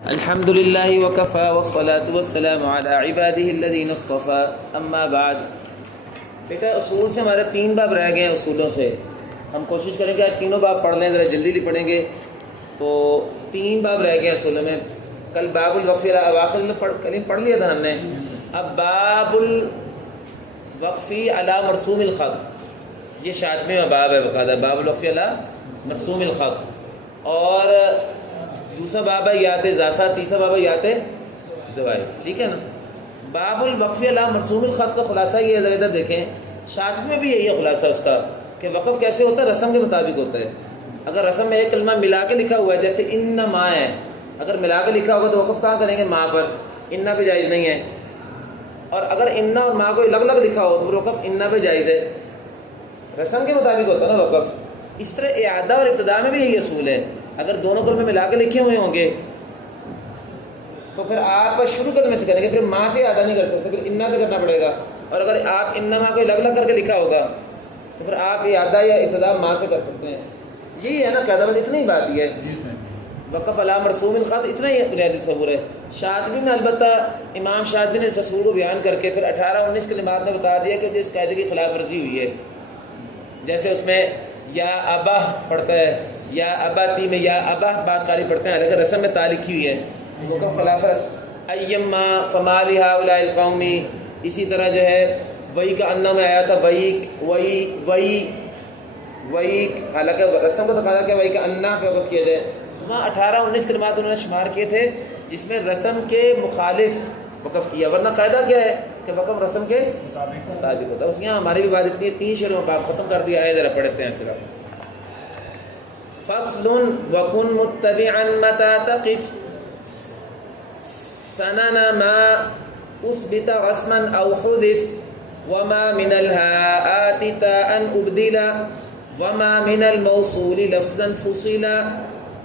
الحمد للہ وکفى والصلاة والسلام علی عباده الذین اصطفى اما بعد۔ بیٹا اصول سے ہمارے 3 باب رہ گئے ہیں۔ اصولوں سے ہم کوشش کریں گے آج تینوں باب پڑھ لیں، ذرا جلدی پڑھیں گے تو 3 باب رہ گئے ہیں اصولوں میں۔ کل باب الوقف اواخر کل پڑھ لیا تھا ہم نے۔ اب باب الوقف علی مرسوم الخط، یہ 7واں باب ہے باقاعدہ، باب الوقف علی مرسوم الخط، اور دوسرا باب ہے یات اضافہ، تیسرا باب ہے یات زوائد، ٹھیک ہے نا۔ باب الوقف علی مرسوم الخط کا خلاصہ یہ ہے، ذرا ادھر دیکھیں، شاطبی میں بھی یہی ہے خلاصہ اس کا کہ وقف کیسے ہوتا ہے، رسم کے مطابق ہوتا ہے۔ اگر رسم میں ایک کلمہ ملا کے لکھا ہوا ہے، جیسے ان ما ہے، اگر ملا کے لکھا ہوگا تو وقف کہاں کریں گے؟ ما پر، انا پہ جائز نہیں ہے۔ اور اگر انا اور ما کو الگ الگ لکھا ہو تو پھر وقف انا پہ جائز ہے، رسم کے مطابق ہوتا ہے نا وقف۔ اس طرح اعادہ اور ابتدا میں بھی یہی اصول ہے، اگر دونوں کلمے ملا کے لکھے ہوئے ہوں گے تو پھر آپ شروع کلمے سے کریں گے، پھر ماں سے اعادہ نہیں کر سکتے، پھر انا سے کرنا پڑے گا۔ اور اگر آپ انا ماں کو الگ الگ کر کے لکھا ہوگا تو پھر آپ اعادہ یا ابتدا ماں سے کر سکتے ہیں۔ یہی ہے نا قاعدہ، بس اتنی ہی بات ہی ہے۔ وقف علی مرسوم الخط اتنا ہی بنیادی تصور ہے۔ شاطبی میں البتہ امام شاطبی نے اس اصول کو بیان کر کے پھر 18-19 کلمات میں بتا دیا کہ جو اس قاعدے کی خلاف ورزی ہوئی ہے، جیسے اس میں یا ابا پڑھتا ہے، یا اباتی میں یا ابا بعض قاری پڑھتے ہیں، لیکن رسم میں تا لکھی ہوئی ہے، وہ کا خلاف ہے۔ ایما فما لہؤلاء القوم، اسی طرح جو ہے وہی کا انا میں آیا تھا، وہی حالانکہ رسم کو تقاضا کیا وہی کا انا پہ وقف کیا جائے۔ وہاں 18-19 کلمات انہوں نے شمار کیے تھے جس میں رسم کے مخالف وقف کیا، ورنہ قاعدہ کیا ہے کہ وقف رسم کے مطابق ہوتا ہے۔ اس یہاں ہماری بھی بات اتنی ہے، 3 شعروں میں باب ختم کر دیا ہے، ذرا پڑھتے ہیں پھر آپ۔ فصل وکن متبعا متى تقف سنن ما اثبت رسما او حذف وما من الهاءات تاء ابدلا وما من الموصول لفظا فصلا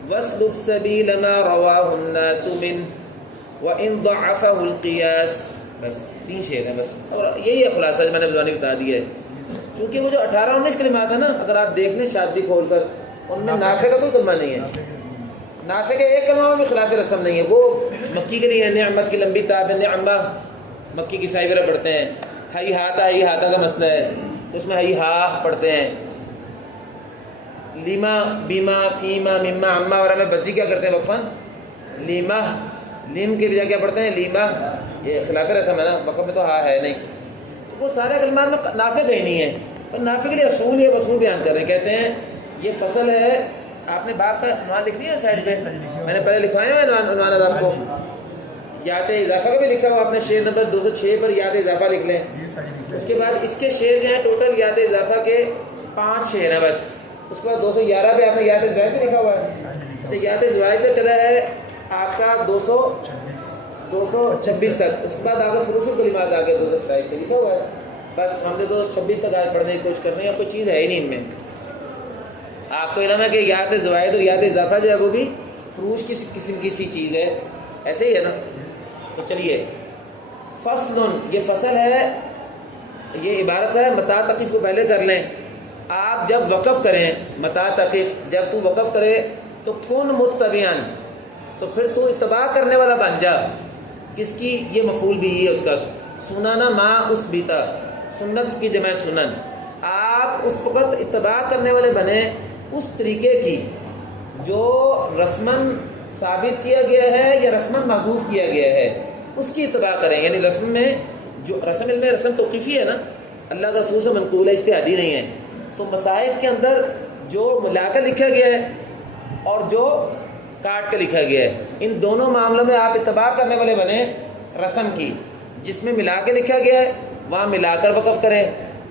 واسلك سبيل ما رواه الناس من وان ضعفه القياس۔ بس 3 شعر ہیں بس، اور یہی ہے خلاصہ جو میں نے بزبانی بتا دیا ہے۔ چونکہ وہ جو 18-19 کلمات ہیں نا، اگر آپ دیکھ لیں شاطبی کھول کر، ان میں نافع کا کوئی کلمہ نہیں ہے، نافع کے ایک کلمہ میں خلاف رسم نہیں ہے۔ وہ مکی کے لیے نعمت کی لمبی تاب نعمہ، مکی کی سائی وغیرہ پڑھتے ہیں۔ ہئی ہاتھا کا مسئلہ ہے تو اس میں ہئی ہا پڑھتے ہیں۔ لیما بیما فیما مما اما وغیرہ میں بزی کیا کرتے ہیں وقفاً لیما، لیم کے بجائے کیا پڑھتے ہیں لیما، یہ خلاف رسم ہے نا، وقف میں تو ہا ہے نہیں۔ وہ سارے کلمات میں نافع کا ہی نہیں ہے، اور نافع کے لیے اصول یہ اصول بیان کر رہے ہیں، کہتے ہیں یہ فصل ہے۔ آپ نے باپ کا عنوان لکھ لیا سائڈ پہ، میں نے پہلے لکھوایا ہے عنوان آپ کو، یاد اضافہ کا بھی لکھا ہوا، آپ نے شعر نمبر 206 پر یاد اضافہ لکھ لیں۔ اس کے بعد اس کے شعر جو ہیں ٹوٹل یاد اضافہ کے 5 شعر ہیں بس۔ اس کے بعد 211 پہ آپ نے یاد زوائد بھی لکھا ہوا ہے، اچھا یاد زوائد کا چلا ہے آپ کا 226 تک، اس کے بعد آگے فروش الکلمات آگے 227 سے لکھا ہوا ہے۔ بس ہم نے 226 تک آج پڑھنے کی کوشش کرنی ہے، کوئی چیز ہے ہی نہیں ان میں۔ آپ کو علم ہے کہ یاد زوائد اور یاد اضافہ جو ہے وہ بھی فروش کی قسم کی سی چیز ہے، ایسے ہی ہے نا۔ تو چلیے، فصل، یہ فصل ہے، یہ عبارت ہے متا تقف کو پہلے کر لیں۔ آپ جب وقف کریں، متا تقف، جب تو وقف کرے تو کن متبعا، تو پھر تو اتباع کرنے والا بن جا۔ کس کی؟ یہ مفعول بھی ہے اس کا، سننا ما اثبتا، سنت کی جمع سنن۔ آپ اس وقت اتباع کرنے والے بنے اس طریقے کی جو رسماً ثابت کیا گیا ہے یا رسماً محذوف کیا گیا ہے، اس کی اتباع کریں۔ یعنی رسم میں جو رسم علم میں رسم توقیفی ہے نا، اللہ کے رسول سے منقول ہے، اجتہادی نہیں ہے۔ تو مصاحف کے اندر جو ملا کر لکھا گیا ہے اور جو کاٹ کے لکھا گیا ہے، ان دونوں معاملوں میں آپ اتباع کرنے والے بنے رسم کی۔ جس میں ملا کے لکھا گیا ہے وہاں ملا کر وقف کریں،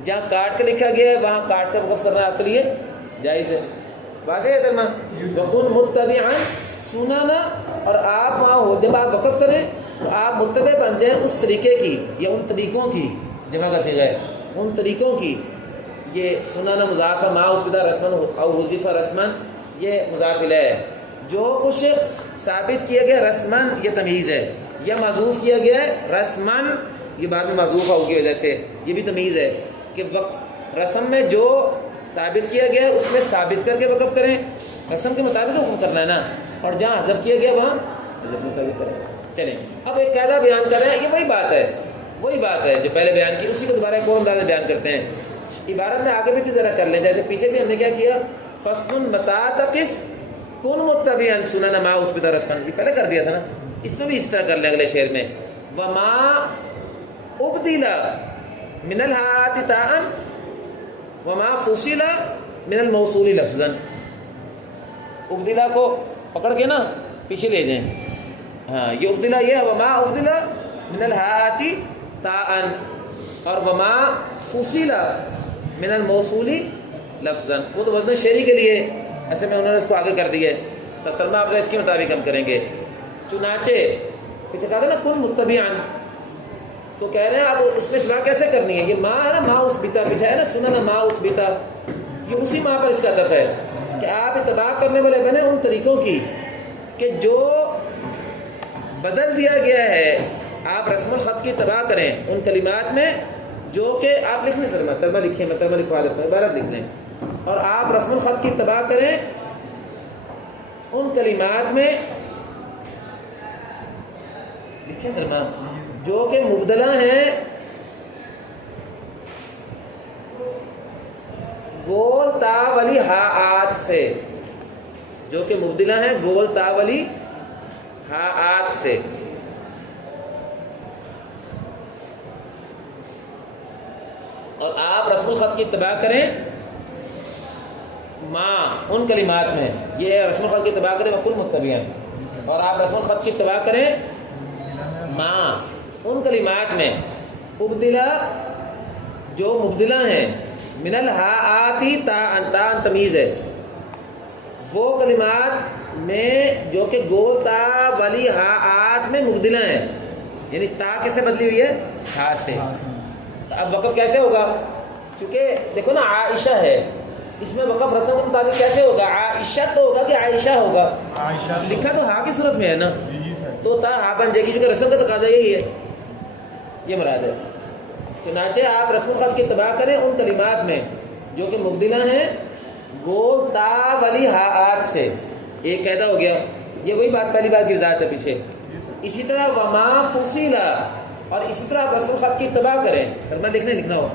جہاں کاٹ کے لکھا گیا ہے وہاں کاٹ کر وقف کرنا آپ کے لیے جائز ہے۔ واضح ہے ترجمہ؟ وَكُن مُتَّبِعًا سُنَنَ، اور آپ وہاں ہو جب آپ وقف کریں تو آپ متبع بن جائیں اس طریقے کی یا ان طریقوں کی، جمع کا صیغہ ہے، ان طریقوں کی۔ یہ سنن مضاف ما اثبت رسما او حذف رسما، یہ مضاف الیہ ہے۔ جو کچھ ثابت کیا گیا رسما، یہ تمیز ہے، یا محذوف کیا گیا ہے رسما، یہ بعد میں محذوف ہو کی وجہ سے، یہ بھی تمیز ہے کہ وقف رسم میں جو ثابت کیا گیا ہے اس میں ثابت کر کے وقف کریں، رسم کے مطابق وقف کرنا ہے نا، اور جہاں حذف کیا گیا وہاں چلیں اب ایک قاعدہ بیان کر رہے ہیں. یہ وہی بات ہے جو پہلے بیان کی, اسی کو دوبارہ ایک اور انداز میں بیان کرتے ہیں. عبارت میں آگے پیچھے ذرا کر لیں. جیسے پیچھے بھی ہم نے کیا کیا, فصل متا تقف کن متبعا سنن ما اس پہ طرف پہلے کر دیا تھا نا, اس میں بھی اس طرح کر لیں اگلے شعر میں. وما ابدل من الہات تاء وما فصل من الموصول لفظا. ابدلا کو پکڑ کے نا پیچھے لے جائیں. ہاں یہ ابدلا یہ ہے, وما ابدلا من الہات تاء اور وما فصل من الموصول لفظا. وہ تو وزن شعری کے لیے ایسے میں انہوں نے اس کو آگے کر دیا ہے, تو ترجمہ آپ اس کے مطابق ہم کریں گے. چنانچہ پیچھے کہا تھا نا کن متبعا, تو کہہ رہے ہیں اب اس میں اتباع کیسے کرنی ہے. یہ ماں ہے نا, ماں اس بیتا پیچھے ہے نا, سنا نا ماں اس بیتا, یہ اسی ماں پر اس کا ہدف ہے کہ آپ اتباع کرنے والے بنے ان طریقوں کی کہ جو بدل دیا گیا ہے, آپ رسم الخط کی اتباع کریں ان کلمات میں جو کہ آپ لکھ لیں. ترجمہ لکھیں, میں ترجمہ لکھوا دیتا ہوں, عبارت لکھ لیں, اور آپ رسم الخط کی اتباع کریں ان کلمات میں لکھیں ترجمہ جو کہ مبدلہ ہیں گول تا والی ہاءات سے, جو کہ مبدلہ ہیں گول تا والی ہاءات سے. اور آپ رسم الخط کی اتباع کریں ماں ان کلمات میں, یہ ہے رسم الخط کی اتباع کریں وکل متبعا, اور آپ رسم الخط کی اتباع کریں ماں ان کلمات میں ابدلا جو مبدلہ ہیں من الہاءات تا تمیز ہے, وہ کلمات میں جو کہ گول تا والی ہاءات میں مبدلہ ہیں, یعنی تا کیسے بدلی ہوئی ہے, ہاء سے. اب وقف کیسے ہوگا, کیونکہ دیکھو نا عائشہ ہے, اس میں وقف رسم کے مطابق کیسے ہوگا, عائشہ تو ہوگا کہ عائشہ ہوگا, لکھا تو ہاء کی صورت میں ہے نا, تو تا ہاء بن جائے گی, کیونکہ رسم کا تقاضا یہی ہے, یہ مراد ہے. چنانچہ آپ رسم الخط کی اتباع کریں ان کلمات میں جو کہ مبدلہ ہیں گول تا والی ہاءات سے. ایک قاعدہ ہو گیا, یہ وہی بات پہلی بات کی وضاحت ہے پیچھے. اسی طرح وما فصل, اور اسی طرح آپ رسم الخط کی اتباع کریں, ترجمہ لکھنا ہو,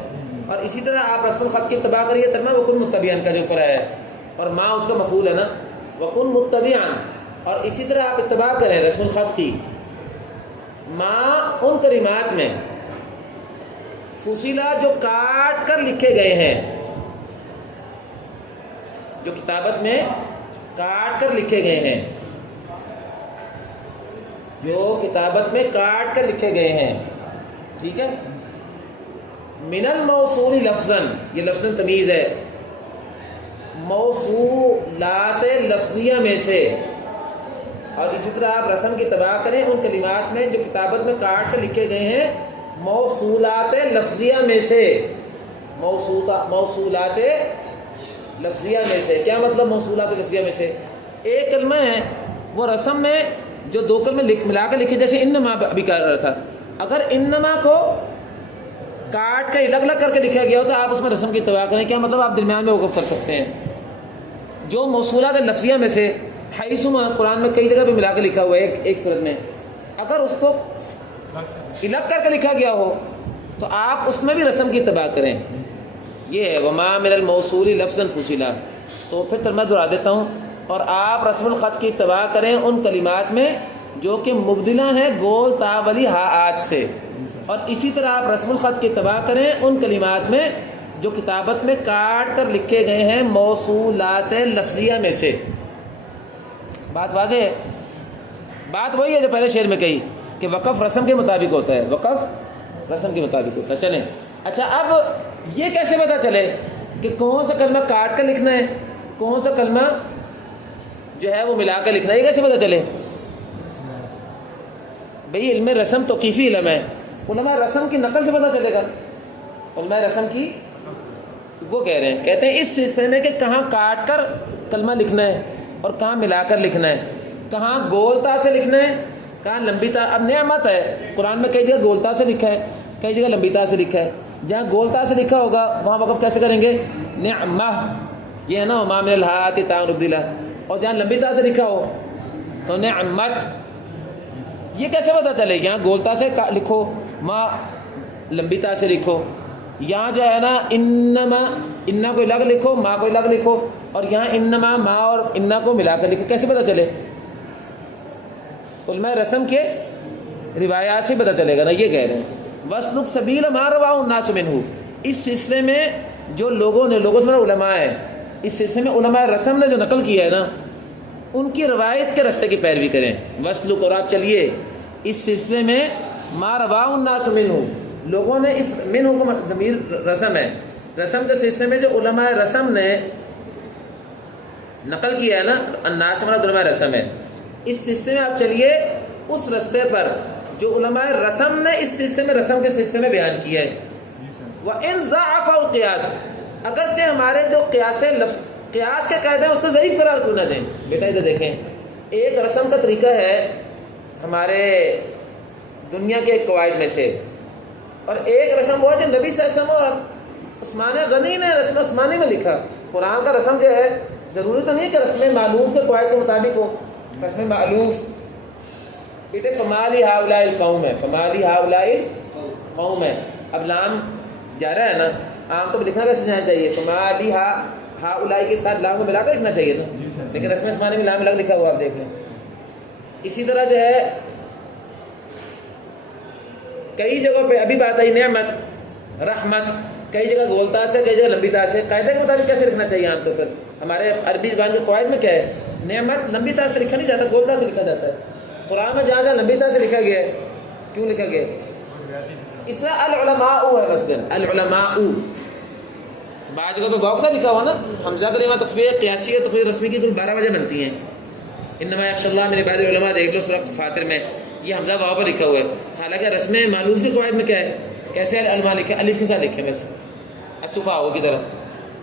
اور اسی طرح آپ رسم الخط کی اتباع کریے, ترجمہ وکن متبعا کا جو اوپر ہے, اور ماں اس کا مفعول ہے نا, وکن متبعا, اور اسی طرح آپ اتباع کریں رسم الخط کی ماں ان کلمات میں فصیلہ جو کاٹ کر لکھے گئے ہیں, جو کتابت میں کاٹ کر لکھے گئے ہیں, جو کتابت میں کاٹ کر لکھے گئے ہیں, ٹھیک ہے. من الموصول لفظا, یہ لفظاً تمیز ہے, موصولات لفظیہ میں سے, اور اسی طرح آپ رسم کی اتباع کریں ان کلمات میں جو کتابت میں کاٹ کر لکھے گئے ہیں موصولات لفظیہ میں سے. موصولات لفظیہ میں سے کیا مطلب, موصولات لفظیہ میں سے ایک کلمہ ہے وہ رسم میں جو دو کلمے ملا کر لکھے, جیسے انما ابھی کہہ رہا تھا, اگر انما کو کاٹ کر الگ الگ کر کے لکھا گیا ہو تو آپ اس میں رسم کی اتباع کریں. کیا مطلب, آپ درمیان میں وقف کر سکتے ہیں. جو موصولات لفظیہ میں سے حیثما قرآن میں کئی جگہ پہ ملا کے لکھا ہوا ہے ایک صورت میں, اگر اس کو الگ کر کے لکھا گیا ہو تو آپ اس میں بھی رسم کی اتباع کریں. یہ ہے وما من الموصول لفظا فصلا. تو پھر ترجمہ دہرا دیتا ہوں, اور آپ رسم الخط کی اتباع کریں ان کلمات میں جو کہ مبدلہ ہیں گول تا والی ہاءات سے, اور اسی طرح آپ رسم الخط کی اتباع کریں ان کلمات میں جو کتابت میں کاٹ کر لکھے گئے ہیں موصولات لفظیہ میں سے. بات واضح ہے, بات وہی ہے جو پہلے شعر میں کہی کہ وقف رسم کے مطابق ہوتا ہے, وقف رسم کے مطابق ہوتا ہے. چلیں اچھا, اب یہ کیسے پتہ چلے کہ کون سا کلمہ کاٹ کر لکھنا ہے, کون سا کلمہ جو ہے وہ ملا کر لکھنا ہے, یہ کیسے پتہ چلے بھئی. علم رسم توقیفی علم ہے, علماء رسم کی نقل سے پتہ چلے گا. علماء رسم کی وہ کہہ رہے ہیں, کہتے ہیں اس سلسلے میں کہ کہاں کاٹ کر کلمہ لکھنا ہے اور کہاں ملا کر لکھنا ہے, کہاں گول تا سے لکھنا ہے, کہاں لمبی تا. اب نعمت ہے, قرآن میں کئی جگہ گول تا سے لکھا ہے, کئی جگہ لمبی تا سے لکھا ہے. جہاں گول تا سے لکھا ہوگا وہاں وقف کیسے کریں گے, نعمہ, یہ ہے نا وما من الہاءات تاء مبدلہ, اور جہاں لمبی تا سے لکھا ہو تو نعمت, یہ کیسے پتہ چلے؟ یہاں گولتا سے لکھو، ما لمبی تا سے لکھو، یہاں جو ہے نا انما، انا کو الگ لکھو، ما کو الگ لکھو، اور یہاں انما ما اور انا کو ملا کر لکھو، کیسے پتہ چلے؟ علماء رسم کے روایات سے پتہ چلے گا نا، یہ کہہ رہے ہیں وَاسْلُكْ سَبِيلَ مَا رَوَاهُ النَّاسُ مِنْهُ، اس سلسلے میں جو لوگوں سے علماء ہے، اس سلسلے میں علماء رسم نے جو نقل کیا ہے نا، ان کی روایت کے رستے کی پیروی کریں۔ وَاسْلُكْ، اور آپ چلیے اس سلسلے میں مَا رَوَاهُ النَّاسُ مِنْهُ، لوگوں نے اس منہ کو ضمیر رسم ہے، رسم کے سلسلے میں جو علماء رسم نے نقل کیا ہے نا، الناس مراد علماء رسم ہے، اس سلسلے میں آپ چلیے اس رستے پر جو علماء رسم نے اس سلسلے میں، رسم کے سلسلے میں بیان کیا ہے۔ وَإِنْ ضَعَفَ الْقِيَاسِ، اگرچہ ہمارے جو قیاس کے قاعدے ہیں اس کو ضعیف قرار کیوں نہ دیں؟ بیٹا ادھر دیکھیں، ایک رسم کا طریقہ ہے ہمارے دنیا کے قواعد میں سے، اور ایک رسم وہ ہے جو نبی صلی اللہ علیہ وسلم اور عثمان غنی نے رسم عثمانی میں لکھا۔ قرآن کا رسم جو ہے ضروری تو نہیں کہ رسم معلوف کے قواعد کے مطابق ہو، رسم معلوف بیٹے فمالی ہاؤلاء القوم ہے، فمالی ہاؤلاء القوم ہے، اب لام جا رہا ہے نا، عام طور پر لکھنا کیسے جانا چاہیے؟ فمالی ہاؤلاء کے ساتھ لام کو ملا کر لکھنا چاہیے نا، لیکن رسم عثمانی میں لام الگ لکھا ہوا آپ دیکھ لیں۔ اسی طرح جو ہے کئی جگہوں پہ ابھی بات آئی نعمت، رحمت، کئی جگہ گولتا سے، کئی جگہ لمبی تا سے، قاعدے کے مطابق کیسے لکھنا چاہیے؟ عام طور پر ہمارے عربی زبان کے قواعد میں کیا ہے؟ نعمت لمبی تا سے لکھا نہیں جاتا، گولتا سے لکھا جاتا ہے۔ قرآن میں جہاں جہاں لمبی تا سے لکھا گیا ہے، کیوں لکھا گیا؟ اس طرح العلماء ہے، مثلاً العلماء بعض جگہ پہ واو سے لکھا ہوا نا، حمزہ کلمہ تخفیف قیاسی ہے، تخفیف رسمی کی کل 12 وجہ بنتی ہیں۔ انما یخشی اللہ میرے بعض علماء دیکھ لو سورۃ فاطر میں، یہ حمزہ واو پر لکھا ہوا ہے، حالانکہ رسم معلوف کے قواعد میں کیا ہے؟ کیسے علماء لکھے؟ الف کے ساتھ لکھے بس، الصفاء کی طرح،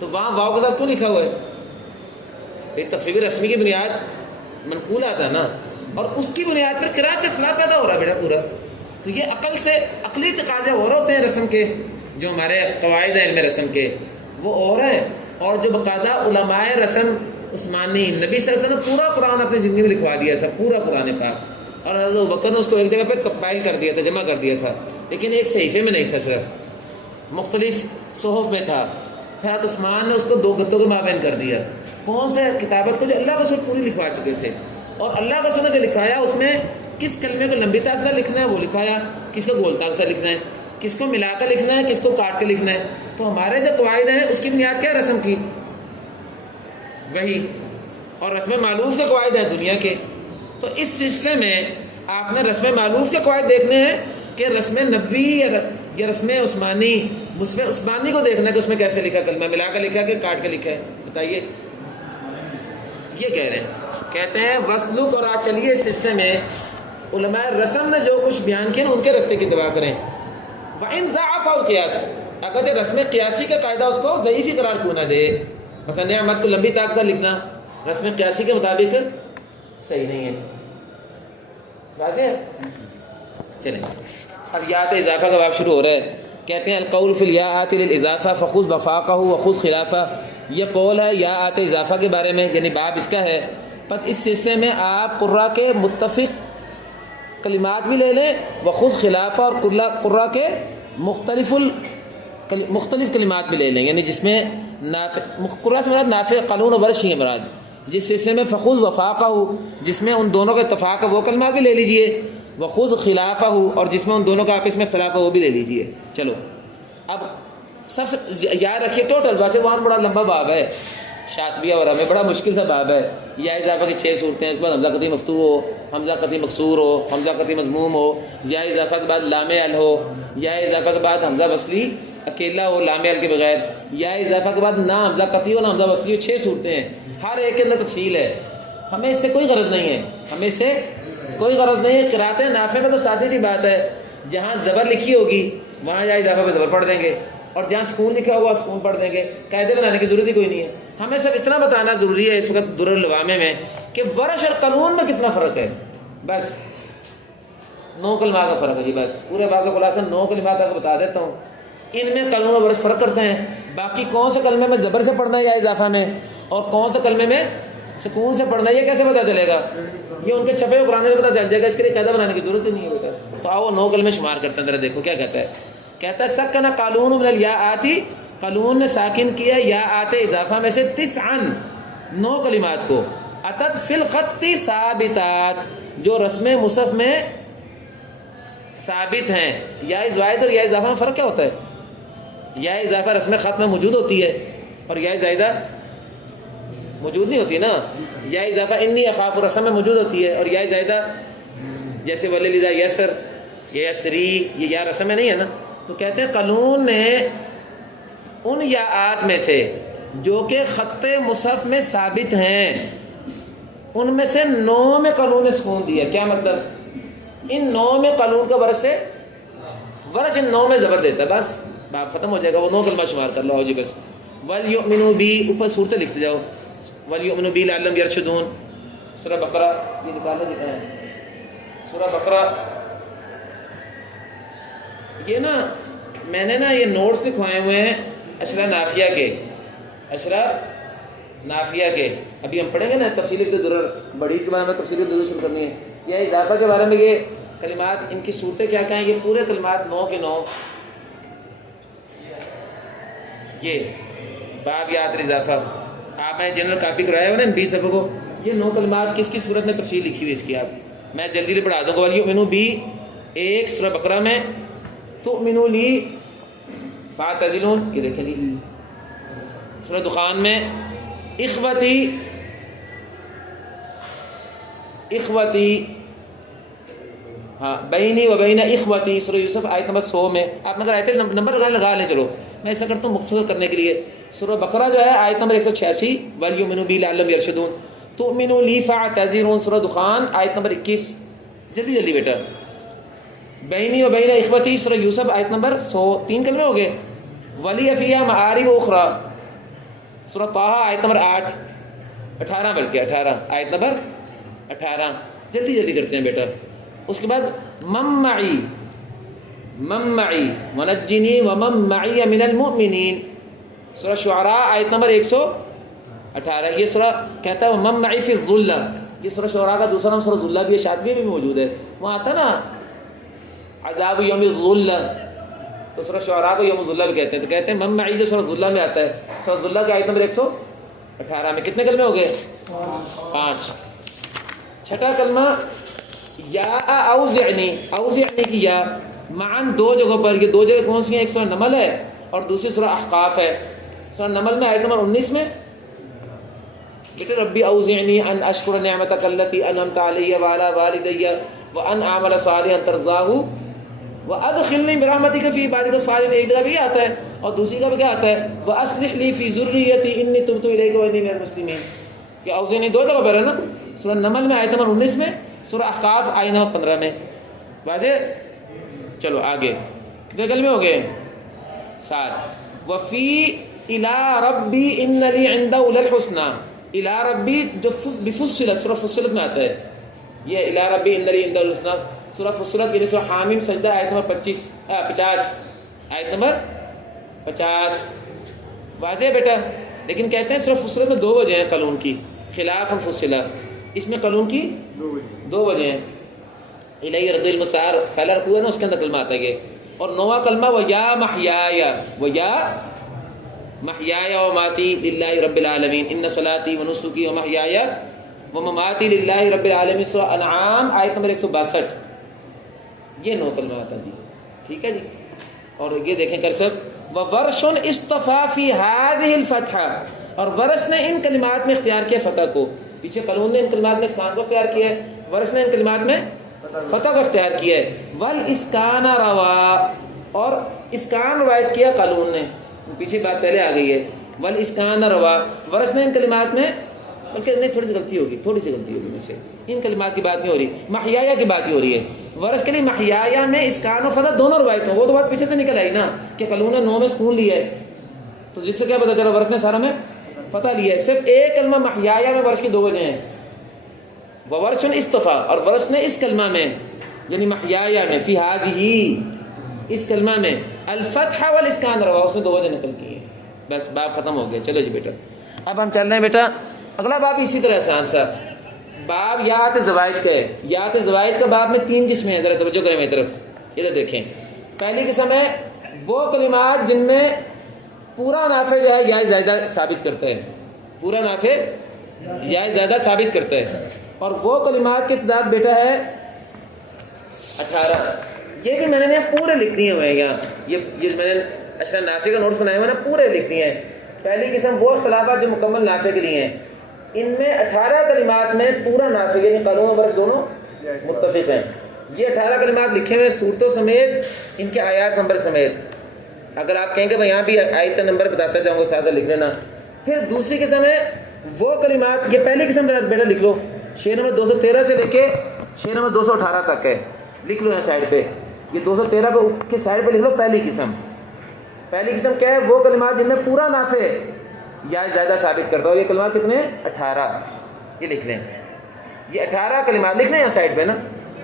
تو وہاں واو کے ساتھ کیوں لکھا ہوا ہے؟ ایک تخفیف رسمی کی بنیاد منقول آتا ہے نا، اور اس کی بنیاد پر قرات کا خلاف پیدا ہو رہا ہے بیٹا پورا، تو یہ عقل سے عقلی تقاضے اور ہوتے ہیں رسم کے، جو ہمارے قواعد ہیں علم رسم کے وہ اور ہیں، اور جو باقاعدہ علماء رسم عثمانی نبی صلی اللہ علیہ وسلم نے پورا قرآن اپنی زندگی میں لکھوا دیا تھا، پورا قرآن پاک، اور حضرت ابوبکر نے اس کو ایک جگہ پہ کمپائل کر دیا تھا، جمع کر دیا تھا، لیکن ایک صحیفے میں نہیں تھا، صرف مختلف صحف میں تھا، پھر حضرت عثمان نے اس کو 2 گتوں کے مابین کر دیا، کون سے کتابت کو جو اللہ کے رسول پوری لکھوا چکے تھے، اور اللہ کے رسول نے جو لکھایا اس میں کس کلمے کو لمبی تاک سے لکھنا ہے وہ لکھایا، کس کو گول تاک سے لکھنا ہے، کس کو ملا کر لکھنا ہے، کس کو کاٹ کے لکھنا ہے، تو ہمارے جو قواعد ہیں اس کی بنیاد کیا ہے؟ رسم کی، وہی، اور رسم معلوف کے قواعد ہیں دنیا کے، تو اس سلسلے میں آپ نے رسم معلوف کے قواعد دیکھنے ہیں کہ رسم نبوی یا رسم عثمانی، مصحف عثمانی کو دیکھنا ہے کہ اس میں کیسے لکھا، کلمہ ملا کر لکھا کہ کاٹ کے لکھا ہے، بتائیے۔ یہ کہہ رہے ہیں، کہتے ہیں وسلوک، اور آج چلیے اس سلسلے میں علماء رسم نے جو کچھ بیان کیا نا ان کے رستے کی اتباع کریں۔ وَإِنْ ضَعَفَ الْقِيَاسِ، اگر جو رسم قیاسی کا قاعدہ اس کو ضعیف ہی قرار کیوں نہ دے، مثلا نعمت کو لمبی تاک سے لکھنا رسم قیاسی کے مطابق صحیح نہیں ہے، واضح ہے؟ چلیں اب یات اضافہ کا باب شروع ہو رہا ہے، کہتے ہیں القول فی الیاءات للاضافہ فخذ وفاقہ وخذ خلافہ، یہ قول ہے یاءات اضافہ کے بارے میں، یعنی باب اس کا ہے، بس اس سلسلے میں آپ قراء کے متفق کلمات بھی لے لیں، وخذ خلافہ، اور قراء کے مختلف کلمات بھی لے لیں، یعنی جس میں قراء سے مراد نافع، قالون و ورش ہیں مراد، جس سلسلے میں فخذ وفاقہ جس میں ان دونوں کا اتفاق ہے وہ کلمات بھی لے لیجئے، وخذ خلافہ، اور جس میں ان دونوں کا آپس میں اختلاف ہے وہ بھی لے لیجئے۔ چلو اب سب سے یاد رکھیے ٹوٹل ویسے وہاں بڑا لمبا باب ہے، شاطبیہ وغیرہ میں بڑا مشکل سا باب ہے، یا اضافہ کی 6 صورتیں، اس کے بعد حمزہ قطعی مفتوح ہو، حمزہ قطعی مکسور ہو، حمزہ قطعی مضموم ہو، یا اضافہ کے بعد لام ال ہو، یا اضافہ کے بعد حمزہ وصلی اکیلا ہو لام ال کے بغیر، یا اضافہ کے بعد نہ حمزہ قطعی ہو نہ حمزہ وصلی ہو، 6 صورتیں ہیں، ہر ایک کے اندر تفصیل ہے، ہمیں اس سے کوئی غرض نہیں ہے، ہمیں اس سے کوئی غرض نہیں ہے۔ قرات نافع میں تو سادی سی بات ہے، جہاں زبر لکھی ہوگی وہاں یا اضافہ پہ زبر پڑھ دیں گے، اور جہاں سکون لکھا ہوا سکون پڑھ دیں گے، قاعدے بنانے کی ضرورت ہی کوئی نہیں ہے، ہمیں صرف اتنا بتانا ضروری ہے اس وقت در اللوامے میں کہ ورش اور قانون میں کتنا فرق ہے، بس 9 کلمات کا فرق ہے جی، بس پورے باب کا خلاصہ 9 کلمات کا بتا دیتا ہوں، ان میں قانون اور ورش فرق کرتے ہیں، باقی کون سے کلمے میں زبر سے پڑھنا ہے یا اضافہ میں، اور کون سے کلمے میں سکون سے پڑھنا، یہ کیسے پتہ چلے گا؟ یہ ان کے چھپے ہوئے قرآن میں پتہ چل جائے گا، اس کے لیے قاعدہ بنانے کی ضرورت ہی نہیں ہے بیٹا۔ تو آؤ 9 کلمے شمار کرتے ہیں، ذرا دیکھو کیا کہتا ہے۔ کہتا ہے سکن قالون من الیاءات، قالون نے ساکن کیا یا آتے اضافہ میں سے 9 کلمات کو، اتت فی الخط ثابتات، جو رسم مصحف میں ثابت ہیں۔ یا زائد اور یا اضافہ میں فرق کیا ہوتا ہے؟ یا اضافہ رسم خط میں موجود ہوتی ہے اور یا زائدہ موجود نہیں ہوتی نا۔ یا اضافہ انی اخاف رسم میں موجود ہوتی ہے اور یا زائدہ جیسے وللذا یسر یا یسری، یہ یا رسم میں نہیں ہے نا۔ تو کہتے ہیں قانون نے ان یاءات میں سے جو کہ خط مصحف میں ثابت ہیں، ان میں سے 9 میں قانون نے سکون دیا۔ کیا مطلب؟ ان 9 میں قانون کا ورث ہے، ورث ان 9 میں زبر دیتا ہے، بس باب ختم ہو جائے گا۔ وہ 9 کلمہ شمار کر لو جی بس۔ وَلْيُؤْمِنُوا بِي، اوپر صورتیں لکھتے جاؤ، وَلْيُؤْمِنُوا بِي لَعَلَّهُمْ يَرْشُدُونَ۔ سورہ بقرہ، یہ نکالنے دیتا ہے سورہ بقرہ۔ یہ نا میں نے نا یہ نوٹس لکھوائے ہوئے ہیں اشرا نافیہ کے، اشرا نافیہ کے۔ ابھی ہم پڑھیں گے نا تفصیلی درر، بڑی کے بارے میں تفصیلی درر شروع کرنی ہے، یا اضافہ کے بارے میں یہ کلمات، ان کی صورتیں کیا کہیں، یہ پورے کلمات 9 کے 9، یہ باب یات اضافہ آپ میں جنرل کاپی کرایا ہو نا 20 صفحے کو، یہ 9 کلمات کس کی صورت میں تفصیل لکھی ہوئی اس کی، آپ میں جلدی سے پڑھا دوں گا۔ وَلْيُؤْمِنُوا بِي، ایک سورہ بقرہ میں، تُؤْمِنُوا لِي فَاعْتَزِلُونَ، یہ دیکھیں جی سورہ دخان میں، اخوتی ہاں بینی و بین اخوتی، سورہ یوسف آیت نمبر 100 میں۔ آپ اگر آیت نمبر لگا لیں، چلو میں ایسا کرتا ہوں مختصر کرنے کے لیے۔ سورہ بقرہ جو ہے آیت نمبر 186، وَلْيُؤْمِنُوا بِي لَعَلَّهُمْ يَرْشُدُونَ۔ تُؤْمِنُوا لِي فَاعْتَزِلُونَ، سورہ دخان آیت نمبر 21، جلدی جلدی بیٹا۔ بینی و بین اخوتی، سورہ یوسف آیت نمبر 100، 3 کلمے ہو گئے۔ وَلِيَ فِيهَا مَآرِبُ أُخْرَى، سورہ طٰہٰ آیت نمبر 8، 18 بلکہ 18، آیت نمبر 18، جلدی جلدی کرتے ہیں بیٹا۔ اس کے بعد مَن مَعِی وَنَجِّنِی وَمَن مَعِیَ مِنَ الْمُؤْمِنِینَ، سورہ شعراء آیت نمبر 118۔ یہ سورہ کہتا ہے وَمَن مَعِی فِی الظُّلَّةِ، یہ سورہ شعراء کا دوسرا نام سورہ ظلہ بھی ہے، شاطبیہ میں بھی موجود ہے، وہاں آتا نا عذاب یوم الظلہ، تو سورہ شعراء کو یوم الظلہ بھی کہتے ہیں۔ تو کہتے ہیں مَن مَعِی جو سورہ ظلہ میں آتا ہے، سورہ ظلہ کی آیت نمبر 118 میں کتنے کلمے ہو گئے؟ 5۔ چھٹا کلمہ یا اوزعنی، اوزعنی کی یا معاً 2 جگہوں پر، یہ 2 جگہ کون سی ہیں؟ ایک سورہ نمل ہے اور دوسری سورہ احقاف ہے۔ سورہ نمل میں آیت نمبر 19 میں کہتے ربی اوزعنی ان اشکر نعمتک التی انعمت علی وعلی والدی وان اعمل صالحا ترضاہ وادخلنی برحمتک فی عبادک الصالحین، ایک جگہ بھی آتا ہے اور دوسری جگہ بھی کیا آتا ہے واصلح لی فی ذریتی انی تبت الیک وانی من المسلمین۔ یہ اوزعنی 2 جگہ پر ہے نا، سورہ نمل میں آیت نمبر 19 میں، سورہ احقاف آیت نمبر 15 میں۔ واضح؟ چلو آگے کتنے کلمے ہو گئے؟ 7۔ وفی الی ربی ان لی عندہ للحسنی، الی ربی جو بفصلت، سورہ فصلت میں آتا ہے، یہ الی ربی ان لی عندہ للحسنی، سورہ فصلت یعنی سورہ حامیم سجدہ آیت نمبر 50، آیت نمبر 50۔ واضح بیٹا؟ لیکن کہتے ہیں سورہ فصلت میں 2 وجہ ہیں قانون کی، خلاف الفصلہ، اس میں قانون کی 2 وجہ ہیں۔ الیہ رد المسار پہلا رکوع ہے نا، اس کے اندر کلمہ آتا ہے یہ، اور 9واں کلمہ وَيَا مَحْيَايَ وَيَا مَحْيَايَ وَمَمَاتِي لِلَّهِ رَبِّ الْعَالَمِينَ إِنَّ صَلَاتِي وَنُسُكِي وَمَحْيَايَ وَمَمَاتِي لِلَّهِ رَبِّ الْعَالَمِينَ، سورہ انعام آیت نمبر 162، یہ 9 کلمہ آتا ہے جی، ٹھیک ہے جی۔ اور یہ دیکھیں کرسر، وَوَرْشٌ اصْطَفَىٰ فِي هَٰذِهِ الْفَتْحَ، اور ورش نے ان کلمات میں اختیار کیا فتح کو، پیچھے قانون نے ان کلمات میں اسکان کو اختیار کیا ہے، ورش نے ان کلمات میں فتح کو اختیار کیا ہے۔ والاسکان روا، اور اسکان روایت کیا قانون نے، پیچھے بات پہلے آ گئی ہے، والاسکان روا، ورش نے ان کلمات میں، بلکہ نہیں تھوڑی سی غلطی ہوگی مجھ سے، ان کلمات کی بات نہیں ہو رہی، محیایا کی بات ہی ہو رہی ہے۔ ورش کے لیے محیایا میں اسکان و فتح دونوں روایت ہیں، وہ تو بات پیچھے سے نکل آئی نا کہ قانون نے 9 میں سکون لیا ہے، تو جس سے کیا پتا چلا ورش نے سارا میں فتح لیا ہے۔ صرف ایک کلمہ محیایا میں ورش کی 2 وجہ ہیں، وورش استفا، اور ورش نے اس کلمہ میں یعنی محیایا میں، فی ہذہ، اس کلمہ میں، الفتح والاسکان روا، اس نے 2 وجہ نقل کی ہیں، بس باب ختم ہو گیا۔ چلو جی بیٹا، اب ہم چل رہے ہیں بیٹا اگلا باب اسی طرح آسان سا باب یات زوائد کا ہے. یات زوائد کا باب میں 3 قسمیں ہیں. ذرا توجہ کریں میری طرف, ادھر دیکھیں. پہلی قسم ہے وہ کلمات جن میں پورا نافع جو ہے یا زائدہ ثابت کرتا ہے, پورا نافع یا زیادہ ثابت کرتا ہے, اور وہ کلمات کی تعداد بیٹا ہے 18. یہ بھی میں نے پورے لکھ دیے ہوئے ہیں یہاں, یہ میں نے اشرا نافع کا نوٹس بنائے ہوئے نا, پورے لکھ دیے ہیں. پہلی قسم وہ اختلافات جو مکمل نافع کے لیے ہیں, ان میں 18 کلمات میں پورا نافع یعنی قانون و برس دونوں متفق ہیں. یہ 18 کلمات لکھے ہوئے صورتوں سمیت, ان کے آیات نمبر سمیت. اگر آپ کہیں گے میں یہاں بھی آیت نمبر بتاتا جاؤں گا, سادہ لکھ لینا. پھر دوسری قسم ہے وہ کلمات, یہ پہلی قسم بیٹا لکھ لو, شعر نمبر 213 سے لے کے شعر نمبر 218 تک ہے, لکھ لو یہاں سائڈ پہ. یہ 213 کو کے سائڈ پہ لکھ لو. پہلی قسم کیا ہے, وہ کلمات جن میں پورا نافع یا زیادہ ثابت کرتا ہو. یہ کلمات کتنے ہیں 18, یہ لکھ لیں. یہ 18 کلمات لکھ لیں یہاں سائڈ پہ نا,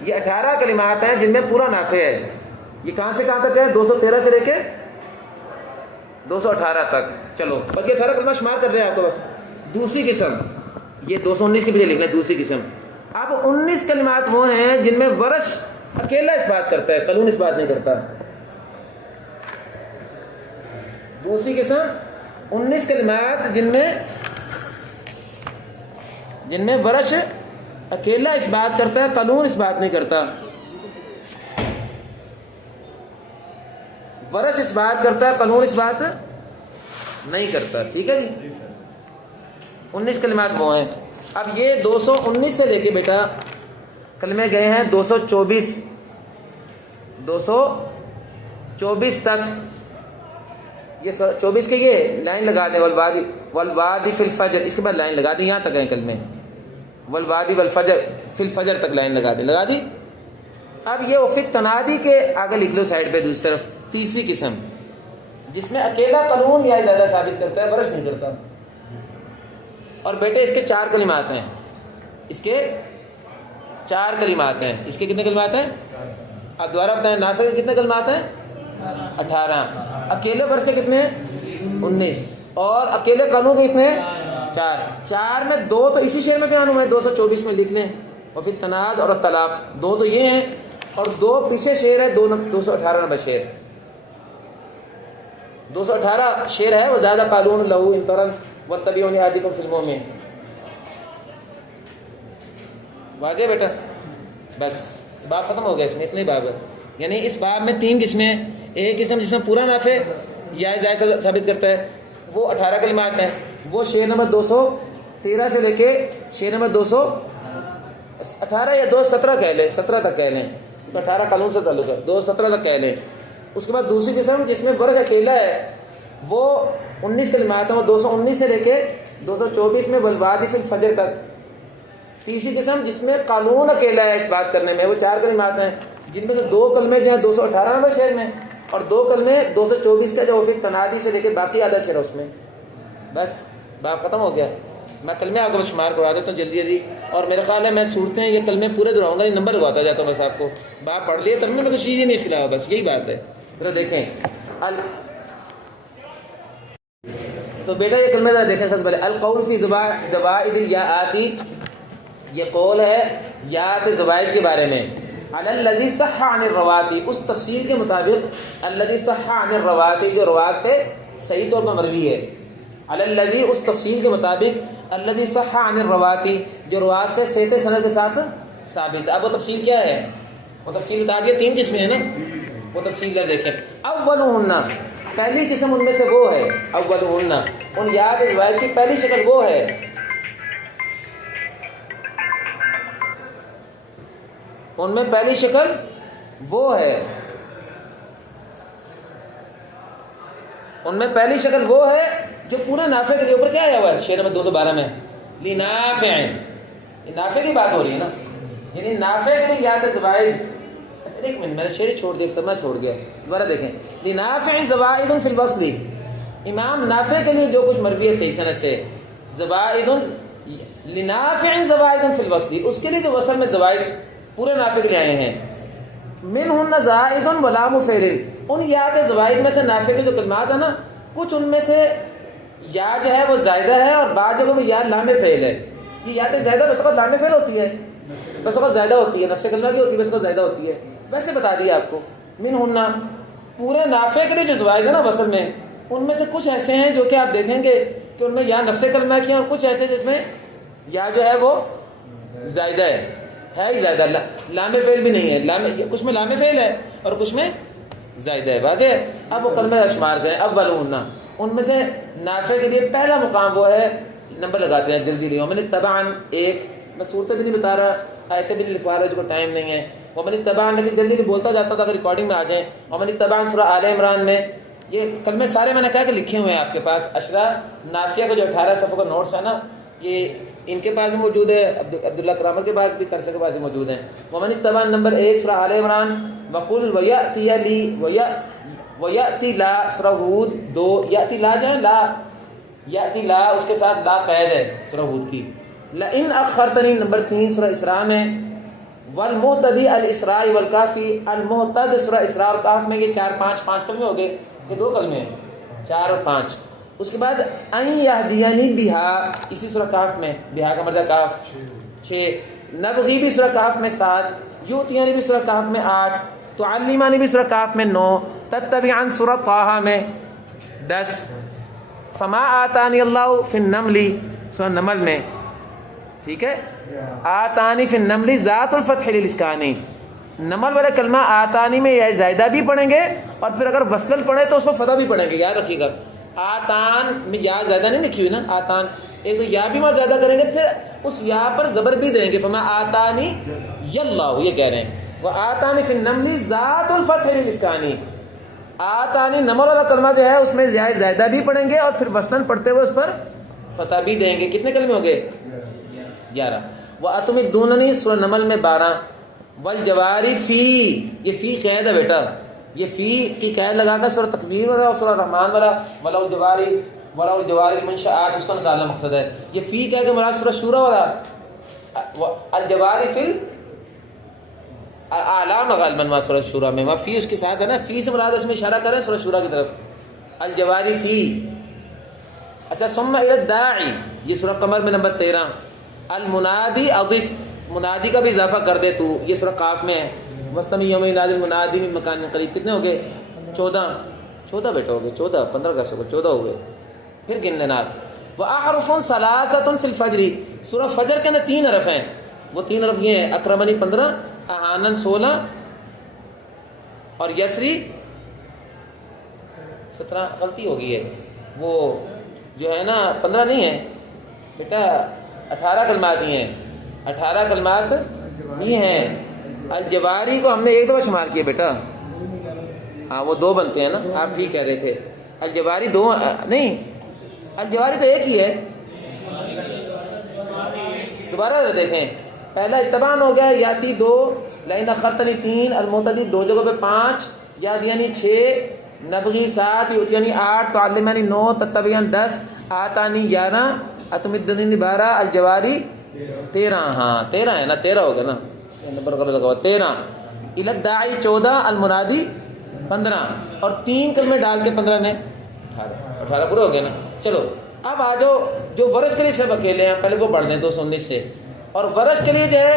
یہ 18 کلمات ہیں جن میں پورا نافع ہے. یہ کہاں سے کہاں تک ہے, 213 سے لے کے 218 تک. چلو بس یہ 18 کلمات شمار کر رہے ہیں آپ کو. بس دوسری قسم, یہ 219 کے پیچھے لکھ لیں. دوسری قسم اب 19 کلمات وہ ہیں جن میں ورش اکیلا اس بات کرتا ہے, قانون اس بات نہیں کرتا. دوسری قسم 19 کلمات جن میں ورش اکیلا اس بات کرتا ہے, قانون اس بات نہیں کرتا. ورش اس بات کرتا ہے, قانون اس بات نہیں کرتا. ٹھیک ہے جی, 19 کلمات وہ ہیں. اب یہ 219 سے لے کے بیٹا کلمے گئے ہیں 224 تک. یہ 24 کے یہ لائن لگا دیں, والوادی فی الفجر, اس کے بعد لائن لگا دیں, یہاں تک ہیں کلمے. والوادی والفجر فی الفجر تک لائن لگا دی. اب یہ فی التنادی کے آگے لکھ لو سائڈ پہ دوسری طرف. تیسری قسم جس میں اکیلا قانون یا زیادہ ثابت کرتا ہے, ورش نہیں کرتا. اور بیٹے اس کے 4 کلمات ہیں. اس کے 4 کلمات ہیں. اس کے کتنے کلمات ہیں؟ اب دوبارہ بتائیں, نافع کے کتنے کلمات ہیں؟ 18. اکیلے ورش کے کتنے ہیں؟ 19. اور اکیلے قانون کے کتنے ہیں؟ 4 میں 2 تو اسی شعر میں بیان ہوئے ہیں, 224 میں لکھ لیں. اور پھر تناد اور طلاق 2 تو یہ ہیں, اور 2 پیچھے شعر ہے, 218 نمبر شعر. 218 شعر ہے, وہ زیادہ قانون لہو انترن وَاتَّبِعُونِ أَهْدِكُمْ فِي الْمُؤْمِنِينَ. واضح بیٹا؟ بس باب ختم ہو گیا, اس میں اتنے باب ہے. یعنی اس باب میں 3 قسمیں. ایک قسم جس میں پورا نافع یا زائد ثابت کرتا ہے, وہ 18 کلمات ہیں. وہ شعر نمبر 213 سے لے کے شعر نمبر 218 یا 217 کہہ لیں, 17 تک کہہ لیں, 18 قانون سے تعلق ہے, 217 تک کہہ لیں. اس کے بعد دوسری قسم جس میں ورش اکیلا ہے, وہ 19 کلمات ہیں. وہ 219 سے لے کے 224 میں والوادی فی الفجر تک. تیسری قسم جس میں قانون اکیلا ہے اس بات کرنے میں, وہ 4 کلمات ہیں, جن میں سے 2 کلمے جو ہیں 218 نمبر شعر میں, اور 2 کلمے 224 کا جو فی تنادی سے لے کے باقی آدھا شعر اس میں. بس باب ختم ہو گیا. میں کلمے آپ کو شمار کروا دیتا ہوں جلدی, اور میرا خیال ہے میں صورتیں یہ کلمے پورے دہراؤں گا, یہ نمبر لگاتا جاتا ہوں بس آپ کو. باب پڑھ لیے تب میں کوئی چیز ہی نہیں اس کے علاوہ, بس یہی بات ہے. ذرا دیکھیں تو بیٹا یہ کلمہ ذرا دیکھیں. سب سے پہلے القول فی زوائد الیاءات, یہ قول ہے یات زوائد کے بارے میں. علی الذی صح عن الرواتی, اس تفسیر کے مطابق الذی صح عن الرواتی, جو روات سے صحیح طور پر مروی ہے. علی الذی, اس تفسیر کے مطابق الذی صح عن الرواتی, جو روات سے صحت سند کے ساتھ ثابت. اب وہ تفسیر کیا ہے؟ وہ تفسیر بتا دیا 3 قسمیں ہیں نا, وہ تفسیر کیا دیکھیں. اولہن, پہلی قسم ان میں سے وہ ہے, اولہن, ان یاد زوائد کی پہلی شکل وہ ہے, ان میں پہلی شکل وہ ہے, ان میں پہلی شکل وہ ہے جو پورے نافع کے اوپر کیا آیا ہوا ہے شعر نمبر 212 میں, لنافع. نافع کی بات ہو رہی ہے نا, یعنی نافع کے لیے یاد زوائد. ایک منٹ, میں نے شعر چھوڑ دیا, میں چھوڑ گیا, دوبارہ دیکھیں. لنافع زوائد فی الوصل, امام نافع کے لیے جو کچھ مروی ہے صحیح سند سے, زوائد لنافع زوائد فی الوصل, اس کے لیے جو وصل میں زوائد پورے نافع کے لیے آئے ہیں. منہن زائد ولام فعل, ان یاد زوائد میں سے نافع کے جو کلمات ہیں نا, کچھ ان میں سے یا جو ہے وہ زائدہ ہے اور بعض جگہوں میں یا لام فعل ہے. یہ یا تو زائدہ بس اوقات لام فعل ہوتی ہے, بس اوقات زائدہ ہوتی ہے, نفس کلمہ کی ہوتی ہے, بس اوقات زائدہ ہوتی ہے. ویسے بتا دیا آپ کو. من ہننا پورے نافع کے لیے جو زوائد ہے نا وصل میں, ان میں سے کچھ ایسے ہیں جو کہ آپ دیکھیں گے کہ ان میں یا نفس کلمہ کی ہیں, اور کچھ ایسے جس میں یا جو ہے وہ زائدہ ہے ہی زائدہ, لام فعل بھی نہیں ہے. کچھ میں لام فعل ہے اور کچھ میں زائدہ ہے. واضح ہے. اب وہ کلمہ شمار کریں. اولہن, ان میں سے نافع کے لیے پہلا مقام وہ ہے, نمبر لگاتے ہیں جلدی لیے. ومن تبعن, ایک میں صورتیں بھی نہیں بتا رہا, آیتیں بھی نہیں لکھوا رہا, جو کو ٹائم نہیں ہے. ومن تبعن, لیکن جلدی بولتا جاتا تھا اگر ریکارڈنگ میں آ جائیں. ومن تبعن سورہ آل عمران میں یہ کلمے سارے میں نے کہا کہ لکھے ہوئے ہیں آپ کے پاس. اشرا نافیہ کا جو 18 صفحوں کا نوٹس ہے نا, یہ ان کے پاس بھی موجود ہے, عبداللہ کرامل کے پاس بھی, کرسے کے پاس بھی موجود ہیں. ومن تبعن نمبر 1 سورہ آل عمران. وقل ویأتی لی ویأتی لا سورہ ہود 2. یأتی لا جو ہے لا, یأتی لا اس کے ساتھ لا قید ہے سورہ ہود کی. لئن اخرتنی نمبر 3 سورہ اسراء میں. والمعتدی الاسراء والکافی, المعتد سورہ اسراء اور کاف میں. یہ 5 کلمے ہو گئے, یہ 2 کلمے ہیں, 4 اور 5. اس کے بعد ان یہدینی بہا, اسی سورہ کاف میں, بہا کا مطلب کاف 6. نبغی بھی سورہ کاف میں 7. یؤتینی بھی سورہ کاف میں 8. تعلمانی بھی سورہ کاف میں 9. تتبعن سورہ طٰہٰ میں 10. فما آتانی اللہ فی النمل سورہ نمل میں, ٹھیک ہے. آتانی فی النمل ذات الفتح للاسکانی, نمل والے کلمہ آتانی میں یا زائدہ بھی پڑھیں گے, اور پھر اگر وصلن پڑھیں تو اس میں فتح بھی پڑھیں گے. یاد رکھیے گا, آتان میں یا زیادہ نہیں لکھی ہوئی نا, آتان ایک تو یا بھی وہاں زیادہ کریں گے, پھر اس یا پر زبر بھی دیں گے. فما آتانی یاللہ, یہ کہہ رہے ہیں. وہ آتانی فی النمل ذات الفتح للاسکانی, آتانی نمل والا کلمہ جو ہے اس میں زائدہ بھی پڑھیں گے, اور پھر وصلن پڑھتے ہوئے اس پر فتح بھی دیں گے. کتنے کلمے ہو گئے؟ 11. وَأَتُمِدُّونَنِی سورہ نمل میں 12. والجواری فی, یہ فی قید ہے بیٹا, یہ فی کی قید لگا کر سورہ تکویر والا اور سورہ رحمان والا وَلَوْ الْجَوَارِ الْمُنشَآتِ اس کا نکالنا مقصد ہے. یہ فی کہہ کے مراد سورہ شورى والا الجواری فی الاعلام غالباً سورہ شورى میں, وہاں فی اس کے ساتھ ہے نا, فی سے مراد اس میں اشارہ کریں سورہ شورى کی طرف. الجواری فی. اچھا, ثم الی الداعی, یہ سورہ قمر میں نمبر 13. المنادی اضف, منادی کا بھی اضافہ کر دے تو, یہ سورہ قاف میں ہے. وَاسْتَمِعْ يَوْمَ يُنَادِ الْمُنَادِ مِن مَكَانٍ قَرِيبٍ. کتنے ہو گئے؟ 14 بیٹا ہو گئے, 15 کا 14 ہو گئے. پھر گن لینا آپ. وَأَحْرُفٌ ثَلَاثَةٌ فِي الْفَجْرِ, سورہ فجر کے اندر 3 حرف ہیں. وہ 3 حرف یہ ہیں, اکرمنی 15, اعانن 16 اور یسری 17. غلطی ہو گئی ہے, وہ جو ہے نا 15 نہیں ہے بیٹا, 18 کلمات ہی ہیں, 18 کلمات ہی ہیں. الجواری کو ہم نے ایک دفعہ شمار کیا بیٹا, ہاں وہ 2 بنتے ہیں نا, آپ ٹھیک کہہ رہے تھے. الجواری 2 نہیں, الجواری تو ایک ہی ہے. دوبارہ دیکھیں, پہلا اتبان ہو گیا, یاتی 2, لئن اخرتنی 3, المعتدی 2 جگہوں پہ 5, یادیانی 6, نبغی 7, یؤتینی 8, تعلمانی 9, تتبعن 10, آتانی 11, اتمدنی 12, الجواری 13. ہاں 13 ہے نا, 13 ہو گیا نا, نمبر غلط لگا ہوا 13. الی الداعی 14, المنادی 15, اور 3 کلمے ڈال کے 15 میں 18 پورا ہو گیا نا. چلو اب آ جاؤ, جو ورش کے لیے صرف اکیلے ہیں پہلے وہ پڑھ لیں 219 سے, اور ورش کے لیے جو ہے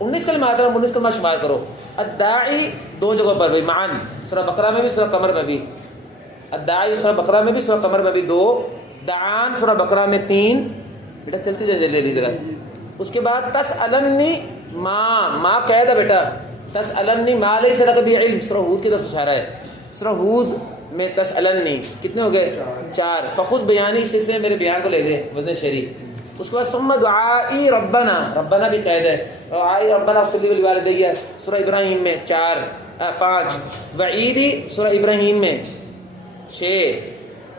19 کلمہ آتا ہے, 19 کلمہ شمار کرو. الداعی 2 جگہوں پر بھی, معاً سورہ بقرہ میں بھی سورہ قمر میں بھی. الداعی سورہ بقرہ میں بھی سورہ قمر میں بھی 2, دعان سورہ بقرہ میں 3. بیٹا چلتے جائیں جلدی ذرا. اس کے بعد تسألنی ما قید ہے بیٹا, تسألنی ما لیس لک بہ علم, سورہ ہود کی طرف اشارہ ہے. سورہ ہود میں تسألنی کتنے ہو گئے؟ 4. فخذ بیانی, اس سے میرے بیان کو لے لے وزن شعری. اس کے بعد ثم دعائی ربنا, ربنا بھی قید ہے, دعائی ربنا اغفر لی ولوالدی سورہ ابراہیم میں 5. وعیدی سورہ ابراہیم میں 6.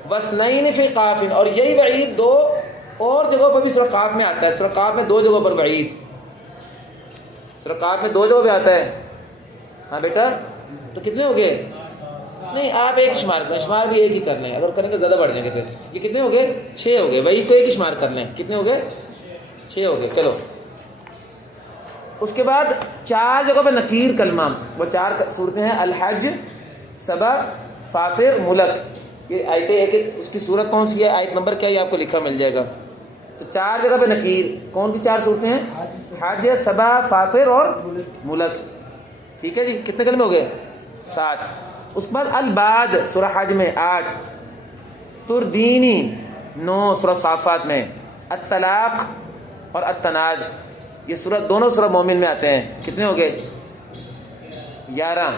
وَاثْنَيْنِ فِي قَافٍ, اور یہی وعید 2 اور جگہوں پر بھی سورہ قاف میں آتا ہے. سورہ قاف میں 2 جگہوں پر وعید, سورہ قاف میں 2 جگہوں پہ آتا ہے. ہاں بیٹا, تو کتنے ہو گئے؟ نہیں آپ ایک شمار کریں, شمار بھی ایک ہی کر لیں, اگر کریں گے زیادہ بڑھ جائیں گے. پھر یہ کتنے ہو گئے؟ 6 ہو گئے. وعید کو ایک ہی شمار کر لیں, کتنے ہو گئے؟ 6 ہو گئے. چلو اس کے بعد 4 جگہوں پہ نکیر کلمہ, وہ 4 صورتیں ہیں, الحج, سبا, فاطر, ملک. یہ آیتیں ایک ایک اس کی صورت کون سی ہے، آیت نمبر کیا، یہ آپ کو لکھا مل جائے گا. تو 4 جگہ پہ نکیر. کون سی 4 صورتیں ہیں؟ حج، سبا، فاطر اور ملک. ٹھیک ہے جی، کتنے کلمے ہو گئے؟ 7. اس کے بعد البعد سورہ حج میں 8، تردینی 9 سورہ صافات میں، الطلاق اور التناد یہ سورہ دونوں سورہ مومن میں آتے ہیں. کتنے ہو گئے؟ 11.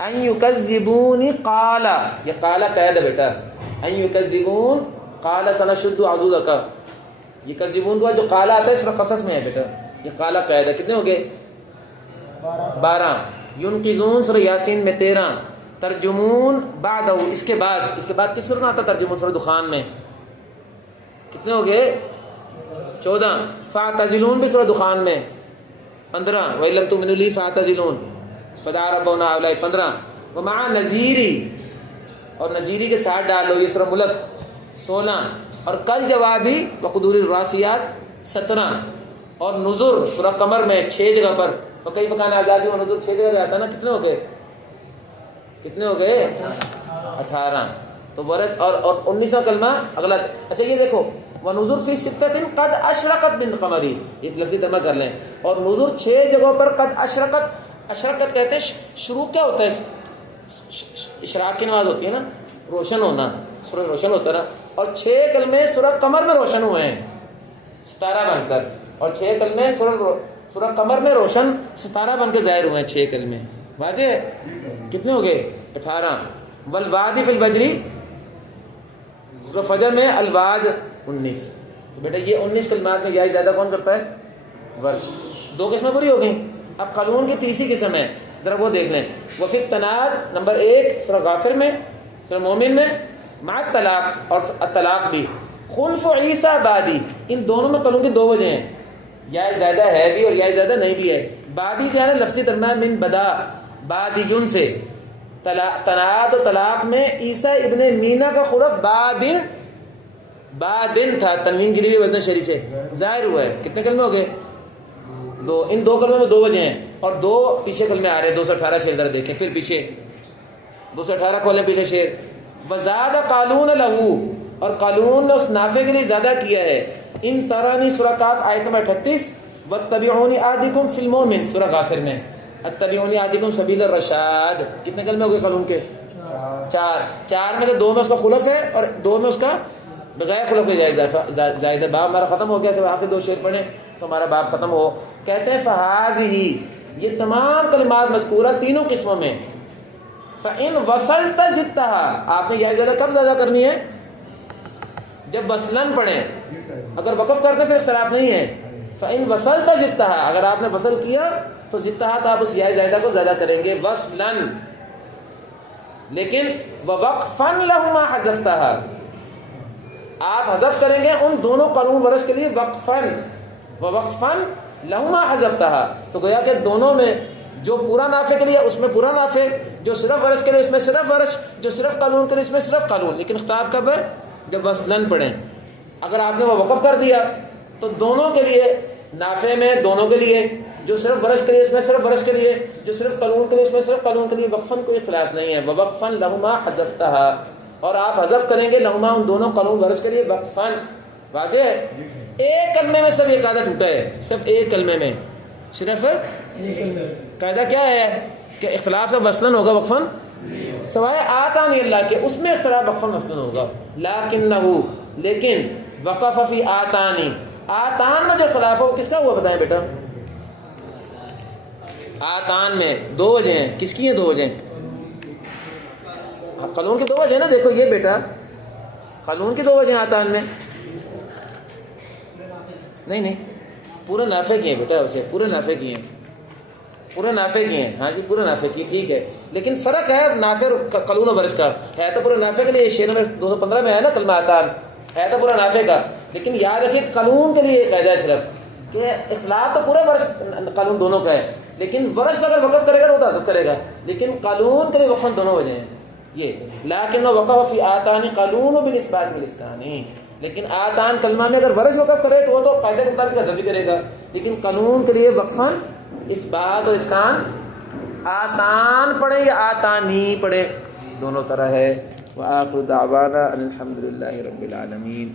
ان یکذبون قال، یہ قال قید ہے بیٹا. ان یکذبون قال سنشد عضدک، یہ کذبون جو قال آتا ہے سورہ قصص میں ہے بیٹا، یہ قال قید ہے. کتنے ہو گئے؟ 12. ینقذون سورہ یاسین میں 13. ترجمون بعد، اس کے بعد کس سورہ میں آتا ترجمون؟ سورہ دخان میں. کتنے ہو گئے؟ 14. فاعتزلون بھی سورہ دخان میں 15. وَإِن لَّمْ تُؤْمِنُوا لِي فاعتزلون فَدَعَا رَبَّهُ هَٰؤُلَاءِ 15. وَمَعَ نَذِيرِ، اور نذیری کے ساتھ ڈالو، یہ سورہ ملک 16. اور کل جوابی وقدور الراسیات 17. اور نذر سورہ قمر میں 6 جگہ پر. تو کئی فکان آزادی اور نذر 6 جگہ پہ آتا ہے نا. کتنے ہو گئے؟ 18. تو ورد اور 19واں کلمہ اگلا. اچھا یہ دیکھو، وَنُذُرْ فِي سِتَّةٍ قَدْ أَشْرَقَتْ بِالْقَمَرِ، ایک لفظی ترجمہ کر لیں. اور نذر 6 جگہوں پر قد اشرقت کہتے ہیں. شروع کیا ہوتا ہے؟ اشراق کی نماز ہوتی ہے نا، روشن ہونا، سورج روشن ہوتا ہے نا. اور 6 کلمے سورہ قمر میں روشن ہوئے ہیں ستارہ بن کر، اور 6 کلمے سورہ قمر میں روشن ستارہ بن کے ظاہر ہوئے ہیں. 6 کلمے واضح ہے. کتنے ہو گئے؟ 18. والوادی فی الفجر سورہ فجر میں الواد 19. تو بیٹا یہ 19 کلمات میں یا زیادہ کون کرتا ہے؟ ورش. 2 قسمیں پوری ہو گئیں. اب قانون کی تیسری قسم ہے، ذرا وہ دیکھ لیں. وفی التناد نمبر 1 سورہ غافر میں، سورہ مومن میں، مع الطلاق اور الطلاق بھی. خلف عیسیٰ بادی، ان دونوں میں قانون کی 2 وجہ ہیں، یا زیادہ ہے بھی اور یا زیادہ نہیں بھی ہے. بادی جو ہے نا لفظی ترجمہ ہے من بدا، بادیون سے. تناد و طلاق میں عیسیٰ ابن مینا کا خلف بادن تھا، تنوین گری ہوئی وزن شری سے ظاہر ہوا ہے. کتنے کلمے ہو گئے؟ 2. ان 2 کلموں میں 2 وجہ ہیں، اور 2 پیچھے کلمے آ رہے ہیں. 218 شعر ذرا دیکھیں، پھر پیچھے 218 کھولیں پیچھے شعر. وزاد قالون لہو، اور قالون نے اس نافع کے لیے زیادہ کیا ہے. ان ترانی سورہ کاف آیت نمبر 38. واتبعونی آدکم فی المومن سورہ غافر میں. اتبعونی آدکم سبیل الرشاد. کتنے کلمے ہو گئے قالون کے؟ 4 میں سے 2 میں اس کا خلف ہے اور 2 میں اس کا بغیر خلف کے زائد. باب ہمارا ختم ہو گیا. صرف آخر 2 شعر پڑھیں تو ہمارا باب ختم ہو. کہتے ہیں فہذہ، یہ تمام کلمات مذکورہ تینوں قسموں میں. فَإِن وَصَلْتَ زِدْتَهَا، آپ نے یہ زیادہ کب زیادہ کرنی ہے؟ جب وصلاً پڑھیں. اگر وقف کرتے پھر اختلاف نہیں ہے. فَإِن وَصَلْتَ زِدْتَهَا، اگر آپ نے وصل کیا تو زدتہا تو آپ اس یا زائدہ کو زیادہ کریں گے وصلاً. لیکن وَوَقْفًا لَهُمَا حَذَفْتَهَا، آپ حذف کریں گے ان دونوں قانون ورش کے لیے وقفاً. وَوَقْفًا لَهُمَا حَذَفْتَهَا، تو گویا کہ دونوں میں جو پورا نافع کے لیے اس میں پورا نافع، جو صرف ورش کے لیے اس میں صرف ورش، جو صرف قانون کے لیے اس میں صرف قانون. لیکن اختلاف کب ہے؟ جب وصلاً پڑھیں. اگر آپ نے وہ وقف کر دیا تو دونوں کے لیے نافع میں دونوں کے لیے، جو صرف ورش کے لیے اس میں صرف ورش کے لیے، جو صرف قانون کے لیے اس میں صرف قانون کے لیے وقفاً کوئی اختلاف نہیں ہے. وَوَقْفًا لَهُمَا حَذَفْتَهَا، اور آپ حذف کریں گے لہما ان دونوں قانون ورش کے لیے وقفاً. واضح ہے؟ ایک کلمے میں صرف یہ قاعدہ ٹوٹا ہے، صرف ایک کلمے میں صرف قاعدہ کیا ہے کہ اختلاف سے وصلاً ہوگا وقفاً، سوائے آتانی اللہ کے، اس میں اختلاف وقفاً وصلاً ہوگا. لیکنہو، لیکن وقف فی آتانی، آتان میں جو اختلاف ہو کس کا ہوا بتائیں بیٹا؟ آتان میں 2 وجہ ہیں. کس کی ہیں 2 وجہ؟ قانون کی 2 وجہ نا. دیکھو یہ بیٹا قانون کی 2 وجہ آتان میں نہیں پورے نافع کی ہیں بیٹا، اسے پورے نافع کی ہیں، پورے نافع کی ہیں. ہاں جی پورے نافع کی، ٹھیک ہے. لیکن فرق ہے نافع قانون و ورش کا. ہے تو پورے نافع کے لیے، شعر نمبر 215 میں ہے نا کلمہ آتان، ہے تو پورا نافع کا. لیکن یاد رکھیے قانون کے لیے ایک قاعدہ ہے صرف کہ اخلاف تو پورے ورش قانون دونوں کا ہے، لیکن ورش کا اگر وقف کرے گا تو حذف کرے گا. لیکن قانون کے لیے وقفاً دونوں وجہ ہیں یہ. لیکن وقف فی آتان قانون بالاسبات بالاسکان، لیکن آتان کلمہ میں اگر ورش وقف کرے تو وہ تو قاعدے کے مطابق حذف ہی کرے گا. لیکن قانون کے لیے وقفاً اسبات اور اسکان، آتان پڑھیں یا آتانی پڑھیں دونوں طرح ہے. وآخر دعوانا ان الحمد للہ رب العالمین.